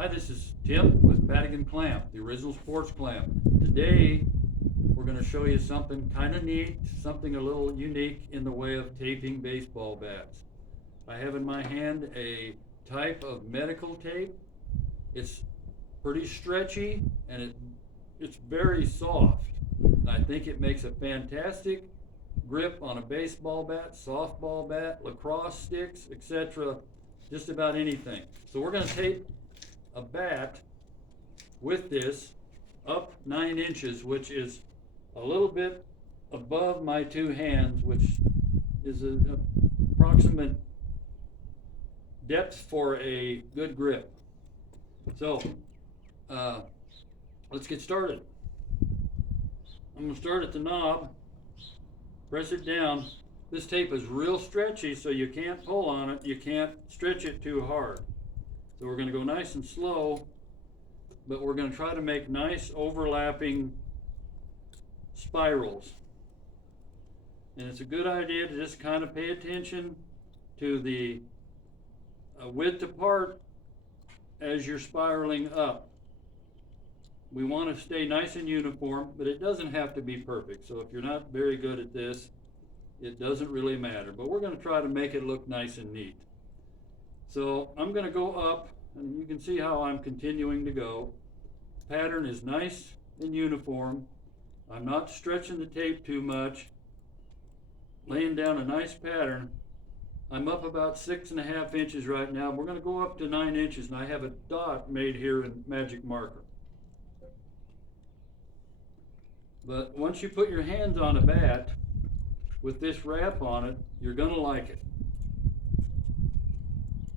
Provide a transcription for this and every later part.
Hi, this is Tim with PATIGUNN CLAMP, the original sports clamp. Today, we're going to show you something kind of neat, something a little unique in the way of taping baseball bats. I have in my hand a type of medical tape. It's pretty stretchy and it's very soft. I think it makes a fantastic grip on a baseball bat, softball bat, lacrosse sticks, etc. Just about anything. So we're going to tape a bat with this up 9 inches, which is a little bit above my two hands, which is an approximate depth for a good grip. So let's get started. I'm going to start at the knob, press it down. This tape is real stretchy, so you can't pull on it, you can't stretch it too hard. So we're going to go nice and slow, but we're going to try to make nice overlapping spirals. And it's a good idea to just kind of pay attention to the width apart as you're spiraling up. We want to stay nice and uniform, but it doesn't have to be perfect. So if you're not very good at this, it doesn't really matter. But we're going to try to make it look nice and neat. So I'm going to go up, and you can see how I'm continuing to go. Pattern is nice and uniform. I'm not stretching the tape too much. Laying down a nice pattern. I'm up about 6.5 inches right now. We're going to go up to 9 inches, and I have a dot made here in magic marker. But once you put your hands on a bat with this wrap on it, you're going to like it.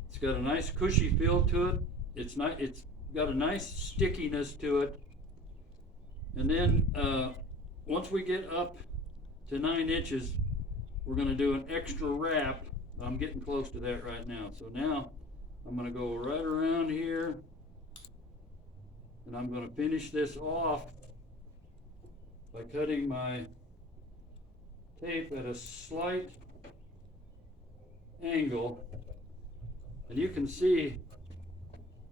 It's got a nice cushy feel to it. It's got a nice stickiness to it. And then once we get up to 9 inches, we're going to do an extra wrap. I'm getting close to that right now. So now I'm going to go right around here, and I'm going to finish this off by cutting my tape at a slight angle. And you can see,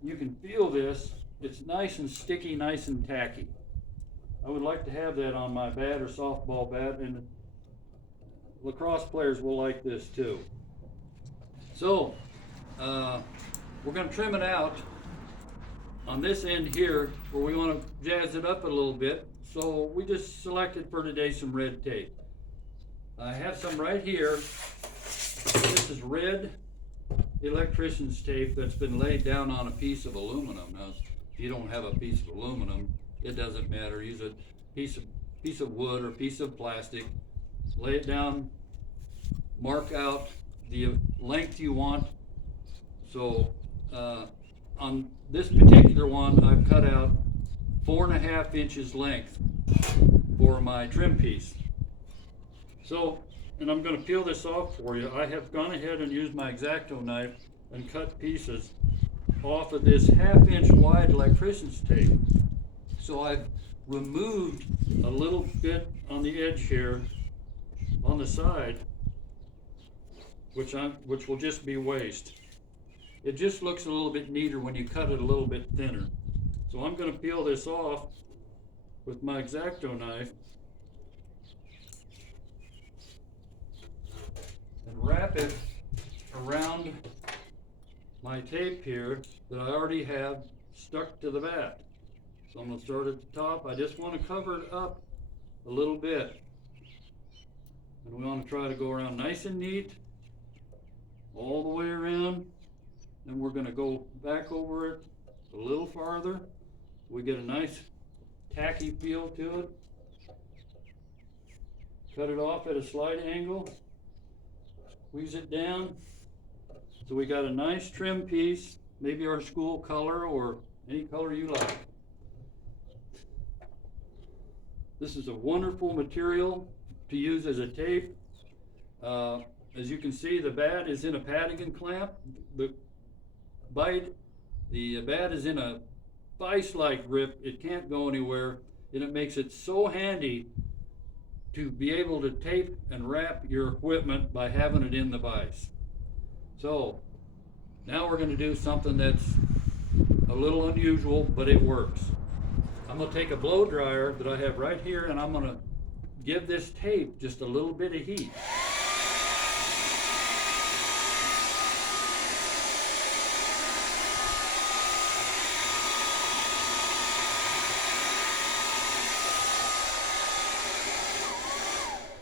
you can feel this. It's nice and sticky, nice and tacky. I would like to have that on my bat or softball bat, and lacrosse players will like this too. So we're going to trim it out on this end here where we want to jazz it up a little bit. So we just selected for today some red tape. I have some right here. This is red electrician's tape that's been laid down on a piece of aluminum. Now, if you don't have a piece of aluminum, it doesn't matter. Use a piece of wood or piece of plastic. Lay it down. Mark out the length you want. So on this particular one, I've cut out 4.5 inches length for my trim piece. So, and I'm going to peel this off for you. I have gone ahead and used my X-Acto knife and cut pieces off of this 1/2 inch wide electrician's tape. So I've removed a little bit on the edge here on the side, which will just be waste. It just looks a little bit neater when you cut it a little bit thinner. So I'm going to peel this off with my X-Acto knife and wrap it around my tape here that I already have stuck to the bat. So I'm going to start at the top. I just want to cover it up a little bit. And we want to try to go around nice and neat all the way around. And we're going to go back over it a little farther. We get a nice tacky feel to it. Cut it off at a slight angle. Squeeze it down. So we got a nice trim piece, maybe our school color or any color you like. This is a wonderful material to use as a tape. As you can see, the bat is in a PATIGUNN clamp. The bat is in a vise-like grip. It can't go anywhere, and it makes it so handy to be able to tape and wrap your equipment by having it in the vise. So now we're going to do something that's a little unusual, but it works. I'm gonna take a blow dryer that I have right here, and I'm gonna give this tape just a little bit of heat.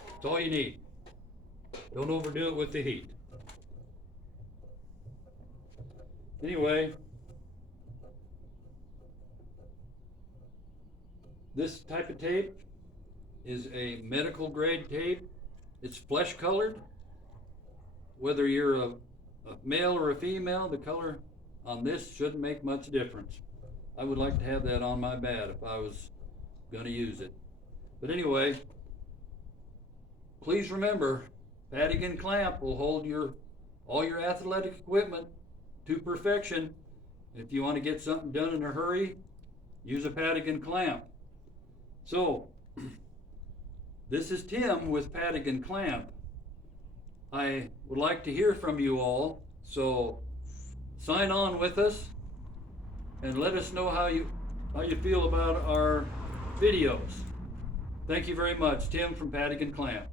That's all you need. Don't overdo it with the heat. Anyway, this type of tape is a medical grade tape. It's flesh colored. Whether you're a male or a female, the color on this shouldn't make much difference. I would like to have that on my bat if I was going to use it. But anyway, please remember, PATIGUNN clamp will hold all your athletic equipment to perfection. If you want to get something done in a hurry, use a PATIGUNN clamp. So, this is Tim with PATIGUNN clamp. I would like to hear from you all, so sign on with us and let us know how you feel about our videos. Thank you very much. Tim from PATIGUNN clamp.